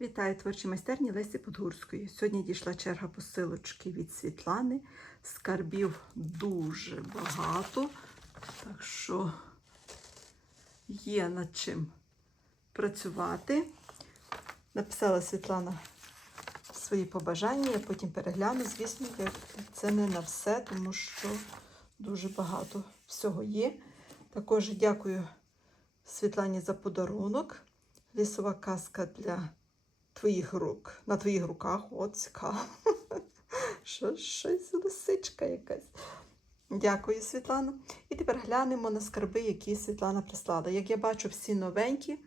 Вітаю творчі майстерні Лесі Подгурської. Сьогодні дійшла черга посилочки від Світлани. Скарбів дуже багато, так що є над чим працювати. Написала Світлана свої побажання, я потім перегляну. Звісно, це не на все, тому що дуже багато всього є. Також дякую Світлані за подарунок. Лісова казка для твоїх рук. На твоїх руках. От цікаво. Що, щось лисичка якась. Дякую, Світлана. І тепер глянемо на скарби, які Світлана прислала. Як я бачу, всі новенькі,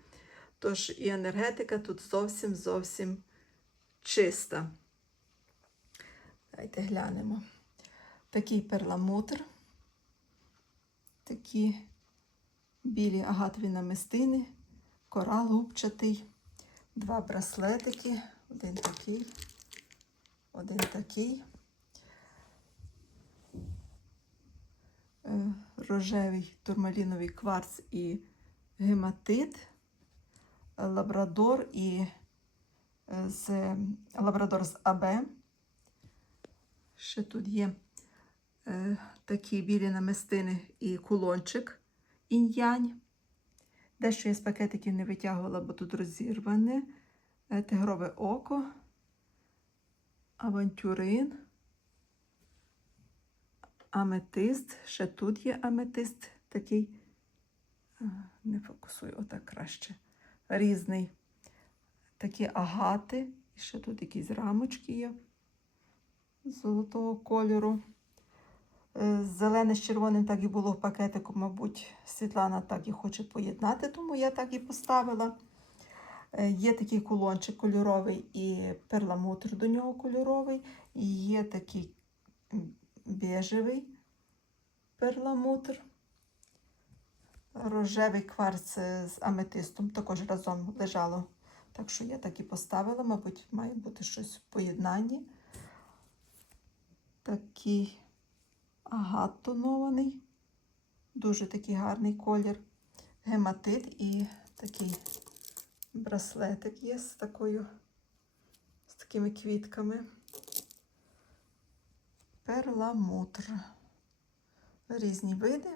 тож і енергетика тут зовсім зовсім чиста. Давайте глянемо. Такий перламутр, такі білі агатові намистини, корал губчатий, два браслетики, один такий, один такий. Е, Рожевий турмаліновий кварц і гематит, лабрадор і е, з лабрадор з АБ. Ще тут є е, такі білі намистини і кулончик інь-янь. Дещо я з пакетиків не витягувала, бо тут розірване. Е, Тигрове око, авантюрин, аметист. Ще тут є аметист такий. е, Не фокусую, отак краще. Різний. Такі агати. І ще тут якісь рамочки є золотого кольору. Е, Зелене з червоним так і було в пакетику, мабуть, Світлана так і хоче поєднати, тому я так і поставила. Е, Є такий кулончик кольоровий і перламутр до нього кольоровий. І є такий бежевий перламутр. Рожевий кварц е, з аметистом також разом лежало. Так що я так і поставила, мабуть, має бути щось в поєднанні. Такий агат тонований, дуже такий гарний колір, гематит і такий браслетик є з такою, з такими квітками. Перламутр. Різні види.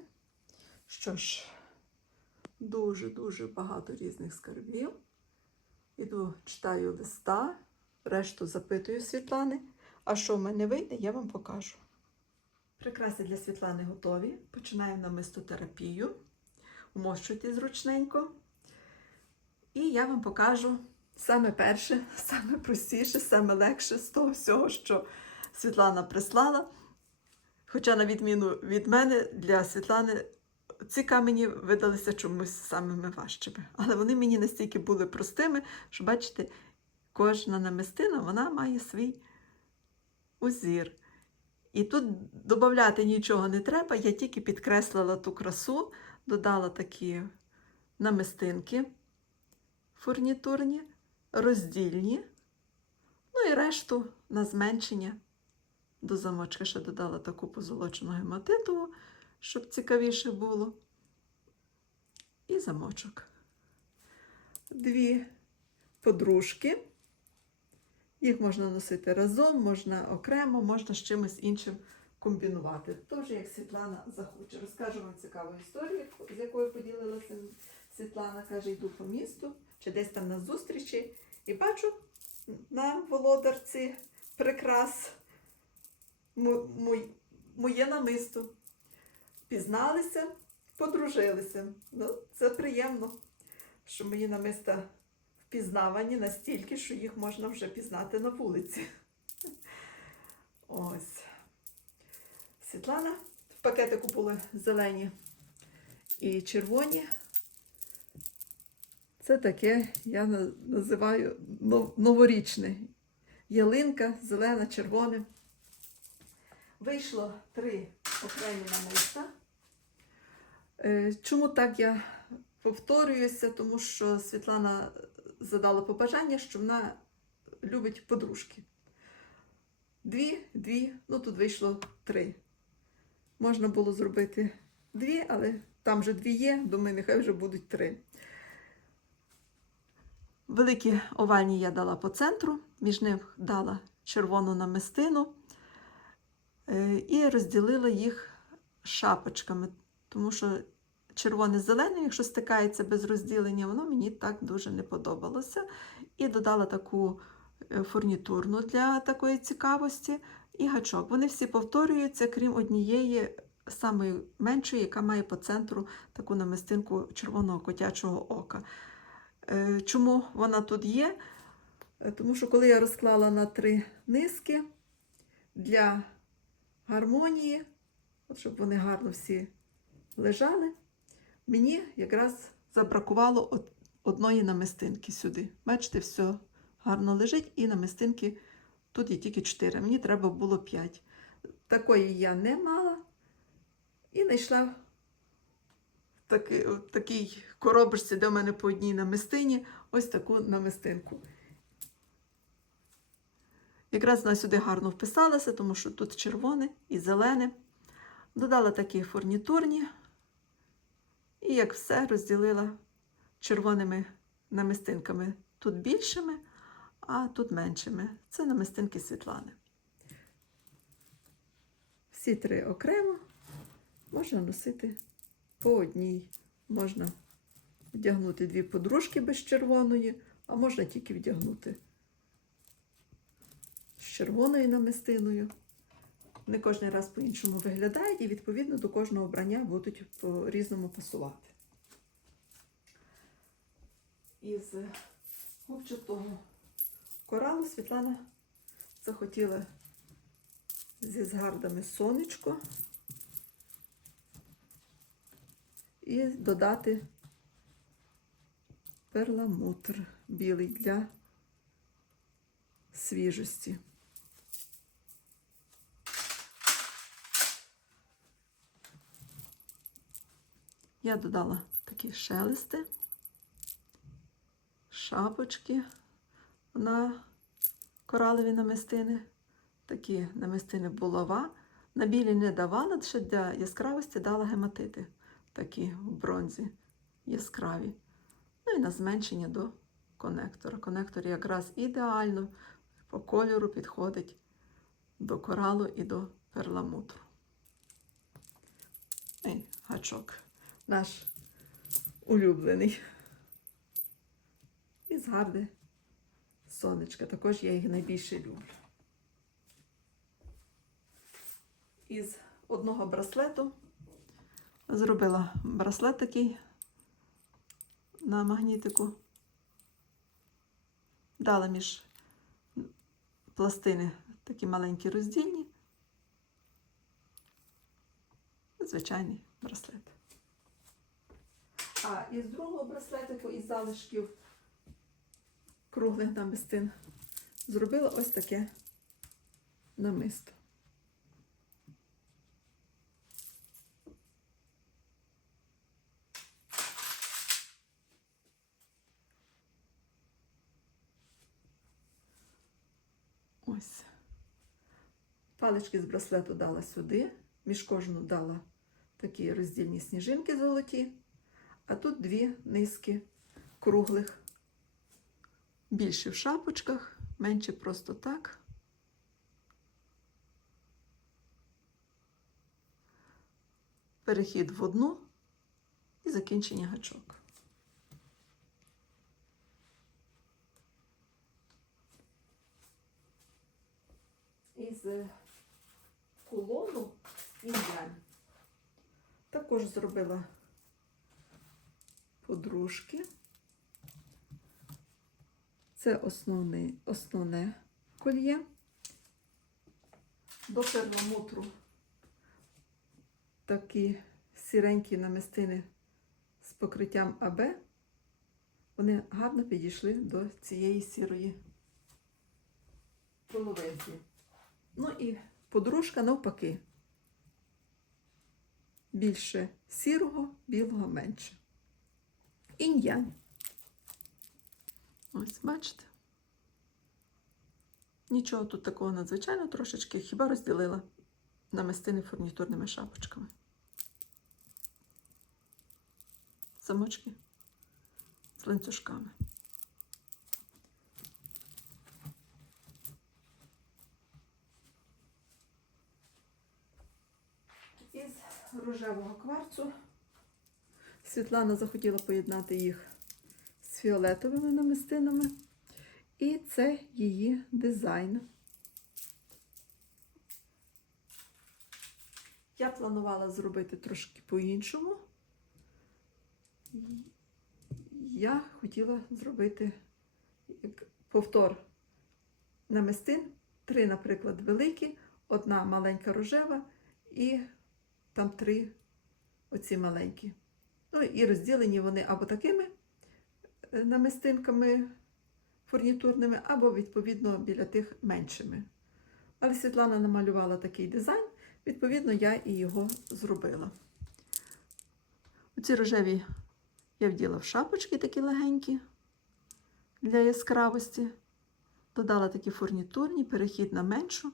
Що ж, дуже-дуже багато різних скарбів. Іду, читаю листа, решту запитую Світлани. А що в мене вийде, я вам покажу. Прикраси для Світлани готові. Починаємо намистотерапію. Умощуйте зручненько. І я вам покажу саме перше, саме простіше, саме легше з того всього, що Світлана прислала. Хоча, на відміну від мене, для Світлани ці камені видалися чомусь самими важчими. Але вони мені настільки були простими, що, бачите, кожна намистина вона має свій узір. І тут додати нічого не треба, я тільки підкреслила ту красу, додала такі намистинки фурнітурні, роздільні, ну і решту на зменшення. До замочки ще додала таку позолочену гематитову, щоб цікавіше було. І замочок. Дві подружки. Їх можна носити разом, можна окремо, можна з чимось іншим комбінувати. Тож, як Світлана захоче. Розкажу вам цікаву історію, з якою поділилася Світлана. Каже, йду по місту чи десь там на зустрічі і бачу на володарці прикрас моє намисто. Пізналися, подружилися. Ну, це приємно, що мої намиста впізнавані настільки, що їх можна вже пізнати на вулиці. Ось. Світлана. В пакетику були зелені і червоні. Це таке, я називаю нов- новорічне. Ялинка, зелена, червоне. Вийшло три окремі намиста. Е, Чому так я повторююся? Тому що Світлана задала побажання, що вона любить подружки. Дві, дві, ну тут вийшло три. Можна було зробити дві, але там вже дві є, думаю, нехай вже будуть три. Великі овальні я дала по центру, між них дала червону намистину е, і розділила їх шапочками, тому що червоне з зеленим, якщо стикається без розділення, воно мені так дуже не подобалося. І додала таку е, фурнітурну для такої цікавості і гачок. Вони всі повторюються, крім однієї, самої меншої, яка має по центру таку намистинку червоного котячого ока. Е, Чому вона тут є? Е, Тому що коли я розклала на три низки для гармонії, от щоб вони гарно всі лежали, мені якраз забракувало одної намистинки сюди. Бачите, все гарно лежить, і намистинки тут є тільки 4. Мені треба було 5. Такої я не мала і знайшла в таки, в такій коробочці, де в мене по одній намистині, ось таку намистинку. Якраз вона сюди гарно вписалася, тому що тут червоне і зелене. Додала такі фурнітурні. І як все розділила червоними намистинками. Тут більшими, а тут меншими. Це намистинки Світлани. Всі три окремо можна носити по одній. Можна вдягнути дві подружки без червоної, а можна тільки вдягнути з червоною намистиною. Не кожен раз по-іншому виглядає, і відповідно до кожного обрання будуть по-різному пасувати. Із губчатого коралу Світлана захотіла зі згардами сонечко і додати перламутр білий для свіжості. Я додала такі шелести, шапочки на коралові намистини, такі намистини булава. На білі не давала, ще для яскравості дала гематити, такі в бронзі яскраві. Ну і на зменшення до конектора. Конектор якраз ідеально по кольору підходить до коралу і до перламутру. І гачок наш улюблений. І згарди сонечка. Також я їх найбільше люблю. Із одного браслету зробила браслет такий на магнітику. Дала між пластини такі маленькі роздільні. Звичайний браслет. А із другого браслетику, із залишків круглих намистин, зробила ось таке намисто. Ось. Палички з браслету дала сюди, між кожну дала такі роздільні сніжинки золоті, а тут дві низки круглих, більше в шапочках, менше просто так. Перехід в одну і закінчення гачок. Із кулону індіань також зробила подружки. Це основне, основне кольє. До перламутру такі сіренькі намистини з покриттям АБ. Вони гарно підійшли до цієї сірої половинки. Ну і подружка навпаки. Більше сірого, білого менше інь-янь. Ось, бачите? Нічого тут такого надзвичайно трошечки, хіба розділила намистини фурнітурними шапочками. Замочки з ланцюжками. Із рожевого кварцу. Світлана захотіла поєднати їх з фіолетовими намистинами. І це її дизайн. Я планувала зробити трошки по-іншому. Я хотіла зробити повтор намистин. Три, наприклад, великі, одна маленька рожева і там три оці маленькі. Ну і розділені вони або такими е, намистинками фурнітурними, або, відповідно, біля тих меншими. Але Світлана намалювала такий дизайн, відповідно, я і його зробила. Оці рожеві я вділа в шапочки такі легенькі для яскравості. Додала такі фурнітурні, перехід на меншу,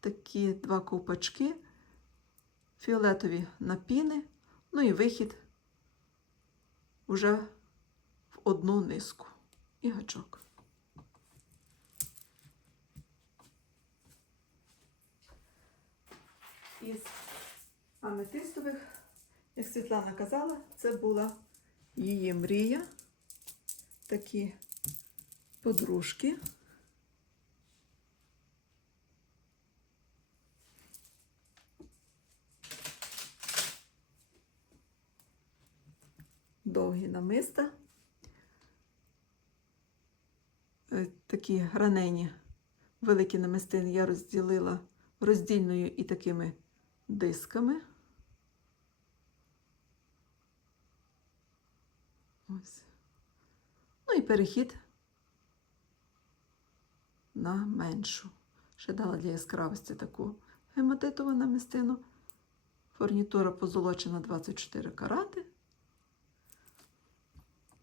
такі два ковпачки, фіолетові напіни, ну і вихід уже в одну низку і гачок. Із аметистових, як Світлана казала, це була її мрія. Такі подружки. Довгі намиста. Е, Такі гранені великі намистини я розділила роздільною і такими дисками. Ось. Ну і перехід на меншу. Ще дала для яскравості таку гематитову намистину. Фурнітура позолочена 24 карати.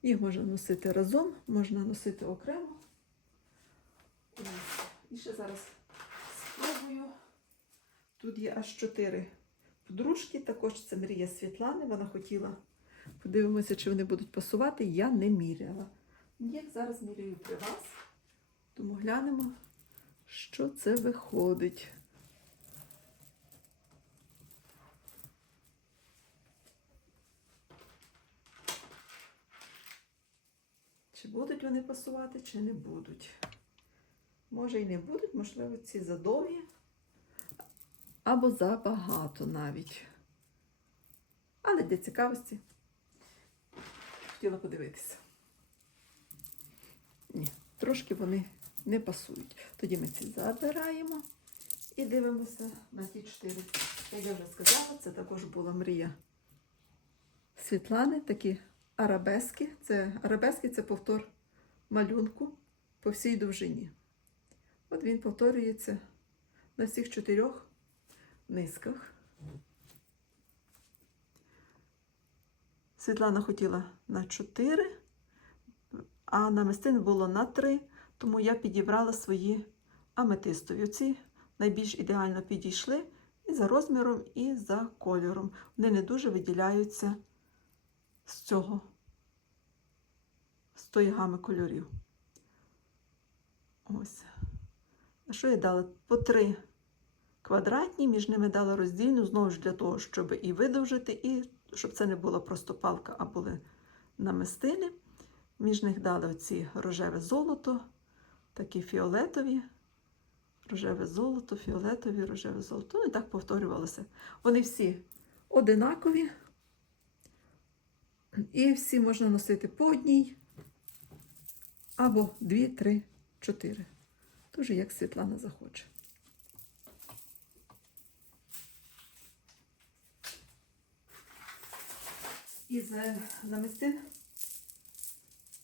Їх можна носити разом, можна носити окремо. І ще зараз спробую. Тут є аж 4 подружки, також це мрія Світлани. Вона хотіла Подивимося, чи вони будуть пасувати. Я не міряла. Як зараз міряю при вас, тому глянемо, що це виходить. Чи будуть вони пасувати, чи не будуть. Може і не будуть, можливо, ці задовгі, або забагато навіть. Але для цікавості хотіла подивитися. Ні, трошки вони не пасують. Тоді ми ці забираємо і дивимося на ті чотири. Як я вже сказала, це також була мрія Світлани, такі арабески. Це арабески це повтор малюнку по всій довжині. От він повторюється на всіх чотирьох низках. Світлана хотіла на 4, а намистин було на 3, тому я підібрала свої аметистові. Оці найбільш ідеально підійшли і за розміром, і за кольором. Вони не дуже виділяються з цього, з тої гами кольорів. Ось. А що я дала? По 3 квадратні, між ними дала роздільну, знову ж для того, щоб і видовжити, і щоб це не була просто палка, а були намистини. Між них дали оці рожеве золото, такі фіолетові, рожеве золото, фіолетові, рожеве золото. Ну і так повторювалося. Вони всі одинакові. І всі можна носити по одній, або дві, три, чотири. Дуже як Світлана захоче. е, намистин.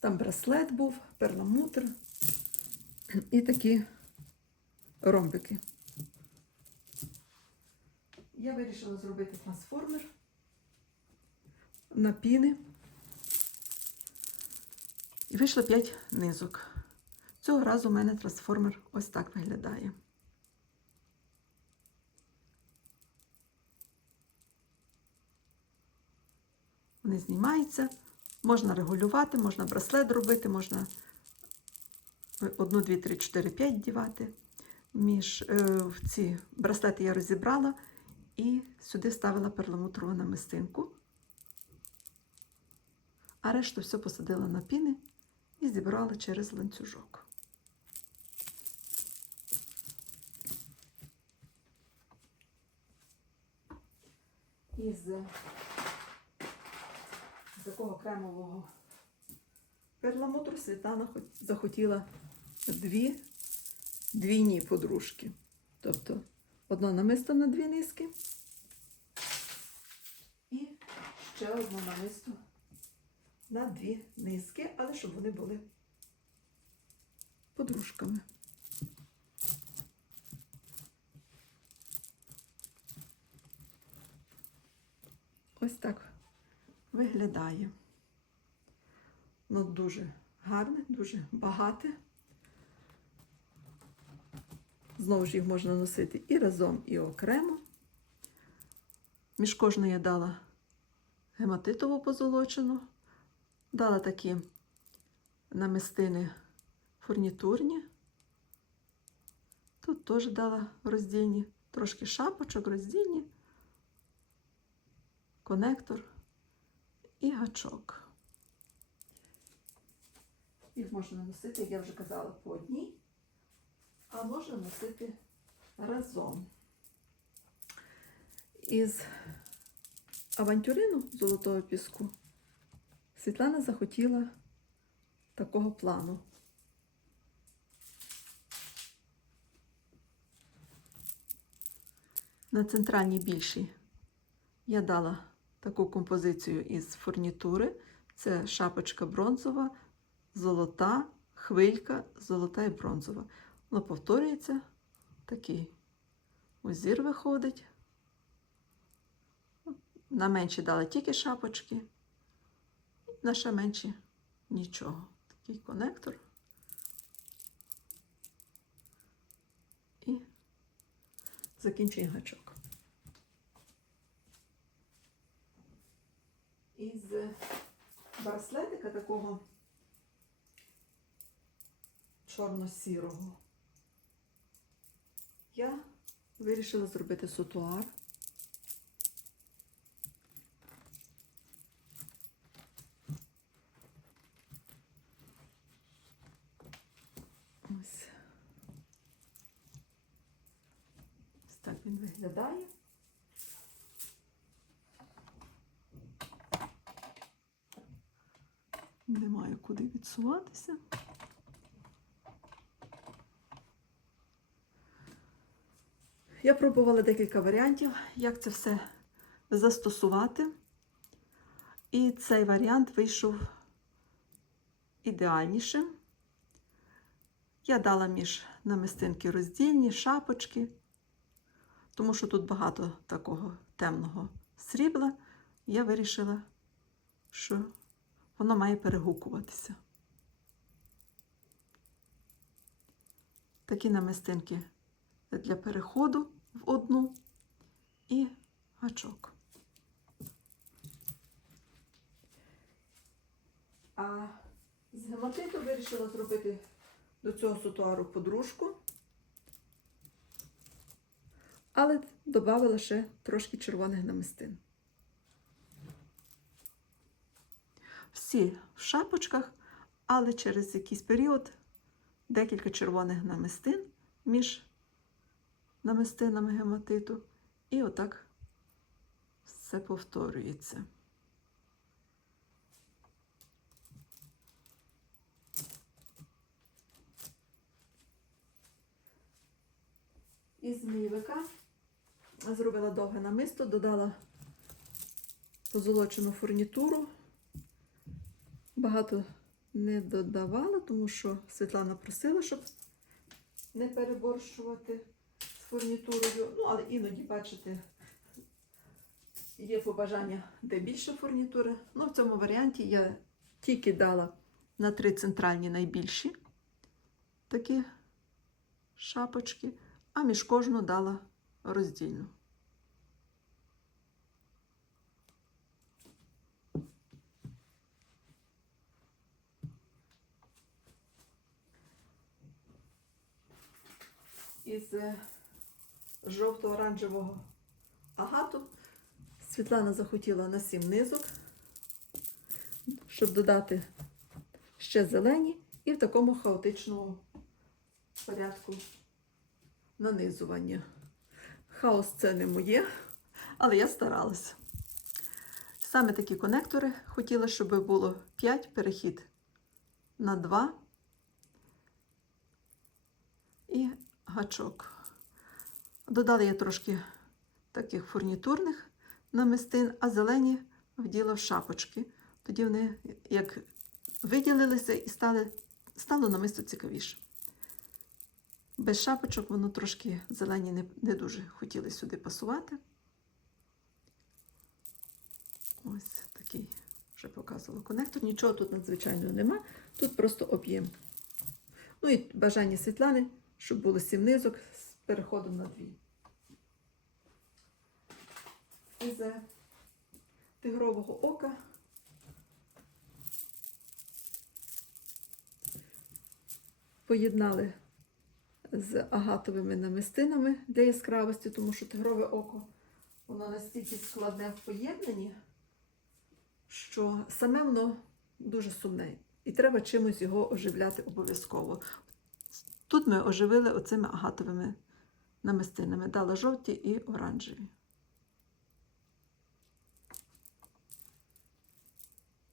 Там браслет був, перламутр і такі ромбики. Я вирішила зробити трансформер на піни. І вийшло 5 низок. Цього разу у мене трансформер ось так виглядає. Вони знімаються, можна регулювати, можна браслет робити, можна 1, 2, 3, 4, 5 дівати. Між е, ці браслети я розібрала і сюди ставила перламутрову намистинку, а решту все посадила на піни і зібрала через ланцюжок. Із такого кремового перламутру Світлана захотіла дві двійні подружки. Тобто одна намисто на дві низки і ще одна намисто на дві низки, але щоб вони були подружками. Ось так виглядає. Ну, дуже гарне, дуже багате. Знову ж їх можна носити і разом, і окремо. Між кожною я дала гематитову позолочену, дала такі намистини фурнітурні. Тут теж дала роздільні, трошки шапочок, роздільні, конектор і гачок. Їх можна носити, як я вже казала, по одній, а можна носити разом. Із авантюрину золотого піску Світлана захотіла такого плану. На центральній більшій я дала таку композицію із фурнітури. Це шапочка бронзова, золота, хвилька, золота і бронзова. Воно повторюється, такий узір виходить. На менші дали тільки шапочки, на ще менші нічого. Такий конектор. І закінчує гачок. Із браслетика такого чорно-сірого я вирішила зробити сутуар. Ось. Ось він виглядає. Немає куди відсуватися. Я пробувала декілька варіантів, як це все застосувати. І цей варіант вийшов ідеальнішим. Я дала між намистинки роздільні, шапочки, тому що тут багато такого темного срібла. Я вирішила, що воно має перегукуватися. Такі намистинки для переходу в одну і гачок. А з гематиту вирішила зробити до цього сутуару подружку, але додала ще трошки червоних намистин. Всі в шапочках, але через якийсь період декілька червоних намистин між намистинами гематиту, і отак все повторюється. Із змійовика зробила довге намисто, додала позолочену фурнітуру. Багато не додавала, тому що Світлана просила, щоб не переборщувати з фурнітурою. Ну, але іноді, бачите, є побажання, де більше фурнітури. Ну, в цьому варіанті я тільки дала на три центральні найбільші такі шапочки, а між кожну дала роздільну. Із е, жовто-оранжевого агату. Світлана захотіла на сім низок, щоб додати ще зелені і в такому хаотичному порядку нанизування. Хаос це не моє, але я старалася. Саме такі конектори хотіла, щоб було 5 перехід на 2 і гачок. Додала я трошки таких фурнітурних намистин, а зелені вділа в шапочки. Тоді вони як виділилися і стали, стало намисто цікавіше. Без шапочок воно трошки зелені не, не дуже хотіли сюди пасувати. Ось такий вже показувала конектор. Нічого тут надзвичайного нема. Тут просто об'єм. Ну і бажання Світлани, щоб було сім низок з переходом на дві. Із е, тигрового ока поєднали з агатовими намистинами для яскравості, тому що тигрове око воно настільки складне в поєднанні, що саме воно дуже сумне. І треба чимось його оживляти обов'язково. Тут ми оживили оцими агатовими намистинами. Дала жовті і оранжеві.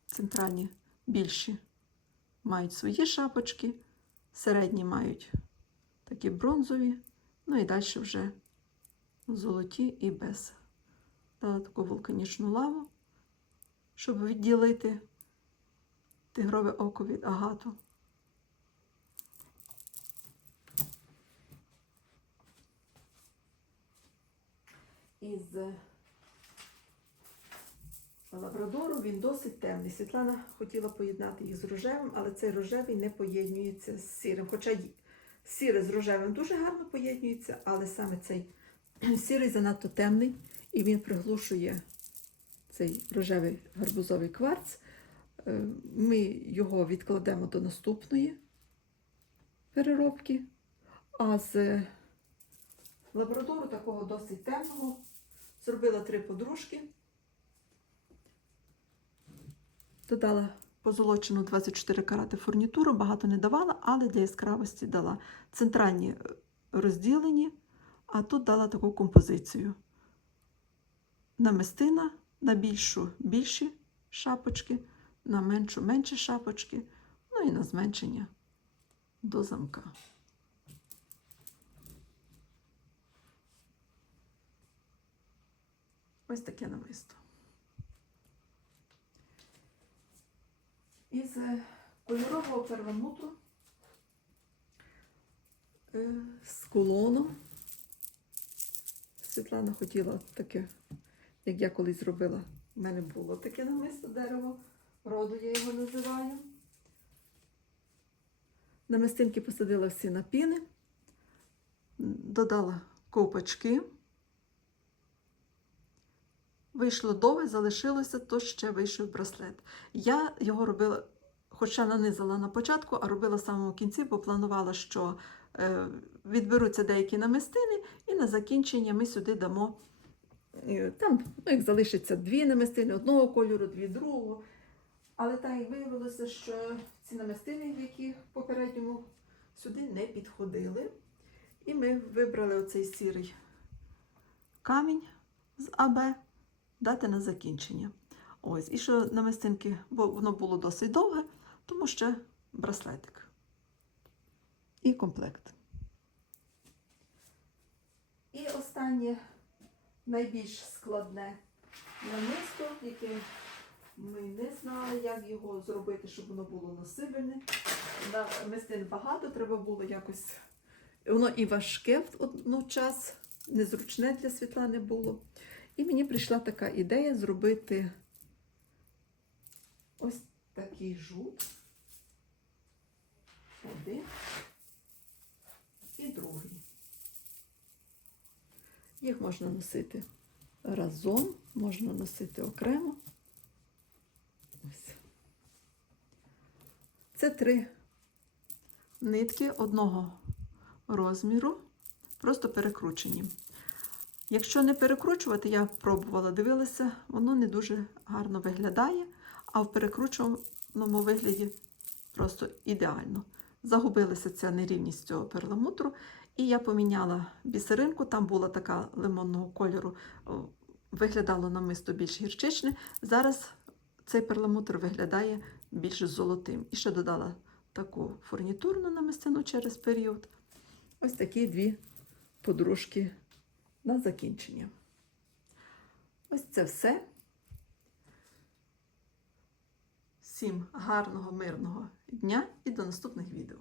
Центральні більші мають свої шапочки, середні мають такі бронзові, ну і далі вже золоті і без. Дала таку вулканічну лаву, щоб відділити тигрове око від агату. Із лабрадору він досить темний. Світлана хотіла поєднати їх з рожевим, але цей рожевий не поєднюється з сірим. Хоча й сіре з рожевим дуже гарно поєднюється, але саме цей сірий занадто темний і він приглушує цей рожевий гарбузовий кварц. Е, Ми його відкладемо до наступної переробки. А з лабрадору такого досить темного зробила три подружки. Додала позолочену 24 карати фурнітуру, багато не давала, але для яскравості дала центральні е, розділені, а тут дала таку композицію. Намистина на більшу більші шапочки, на меншу менші шапочки, ну і на зменшення до замка. Ось таке намисто. Із е, кольорового перламутру е, з кулоном. Світлана хотіла таке, як я колись зробила. У мене було таке намисто дерево, роду я його називаю. Намистинки посадила всі на піни, додала ковпачки. Вийшло довге, залишилося, то ще вийшов браслет. Я його робила, хоча нанизала на початку, а робила в самому кінці, бо планувала, що е, відберуться деякі намистини, і на закінчення ми сюди дамо. е, Там, ну, як залишиться дві намистини одного кольору, дві другого. Але так і виявилося, що ці намистини, які попередньому сюди не підходили. І ми вибрали оцей сірий камінь з АБ дати на закінчення. Ось, і що намистинки, бо воно було досить довге, тому ще браслетик. І комплект. І останнє найбільш складне намисто, яке ми не знали, як його зробити, щоб воно було носибельне. Намистин багато, треба було якось. Воно і важке в одночас, незручне для Світлани було. І мені прийшла така ідея зробити ось такий жут. Один і другий. Їх можна носити разом, можна носити окремо. Ось. Це три нитки одного розміру, просто перекручені. Якщо не перекручувати, я пробувала, дивилася, воно не дуже гарно виглядає, а в перекрученому вигляді просто ідеально. Загубилася ця нерівність цього перламутру, і я поміняла бісеринку, там була така лимонного кольору, виглядало намисто більш гірчичне. Зараз цей перламутр виглядає більш золотим. І ще додала таку фурнітурну намистину через період. Ось такі дві подружки на закінчення. Ось це все. Всім гарного, мирного дня і до наступних відео.